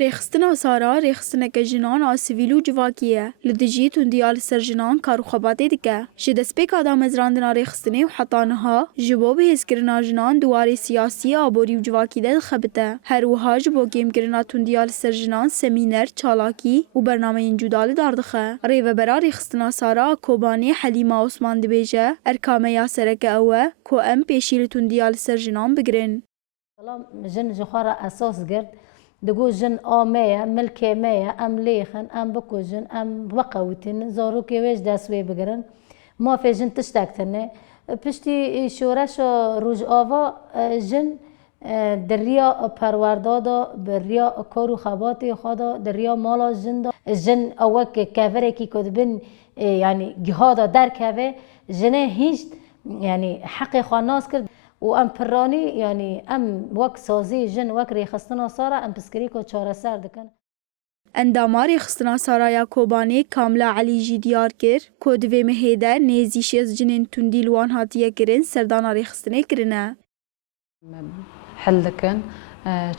رێخستنا سارا رێخستنەکە ژنان a sivîl û civakî ye. Li dijî tundiya li ser jinan kar û xebatê dike. Ji destpêka damezrandina rêxistinê û heta niha ji bo bihêzkirina jinan di warê siyasî, aborî û civakî de dixebite. Her wiha ji bo kêmkirina tundiya li ser jinan semîner, çalakî û bernameyên cuda li dar dixe. Rêvebera rêxistina Sara a Kobanî Helîma Osman dibêje erkameya sereke ew e ku em pêşî li tundiya li ser jinan bigirin. جن جخارة أساس قرد دقو جن آمية ملكي مية أم ليخن أم بكو جن أم بقوتين زاروكي ويش داسوي بقرن ما في جن تشتاكتني پشتی شورش روز آوا جن دریا پروردادا بریا کارو خباتی خدا دریا مالا جن دا جن اوک کفره کی کدبن يعني جهادا در كافه جنه هیچ يعني حق خاناس کرد و ام پرانی يعني ام وک سازی جن وک ریخستنا سارا ام پسکریکو چاره سر دکن. Endama rêxistina Saraya Kobanî Kamla Elî jî diyar kir ku di vê mehê de nêzî şêst jinên tundî li wan hatiye kirin serdana rêxistinê kirine. حل دکن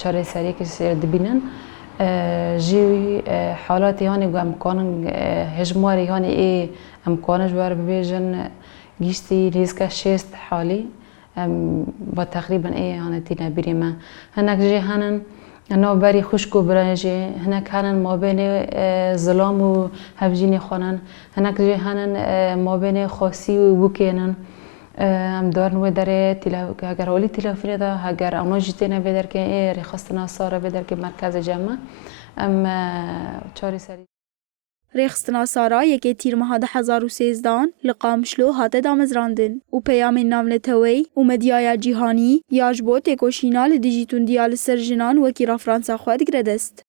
چاره سری که سر دبینن جی حالاتی هانی و امکانن هجماری هانی امکانش بر ببیجن گیشتی ریسک شست حالی با تقریبا هانی تینا بیریم هنک جی هنن نوبری خوشکو برنجی هنک هنن ما بین ظلام و هفجینی خانن هنک جی هنن ما بین خاصی و بوکینن ام دارن و داره اگر اولی تلفنی دا اگر اونا جتینا بدر که رخصتنا سارا بدر که مرکز جمع ام چاری سری Rêxistina Sara yekê tîrmeha 2013 li Qamişlo hate damezrandin û peyamên navnetewey û medyaya cîhanî ya ji bo têkoşîna li dijî tundiya li ser jinan wekî referansa xwe digire dest.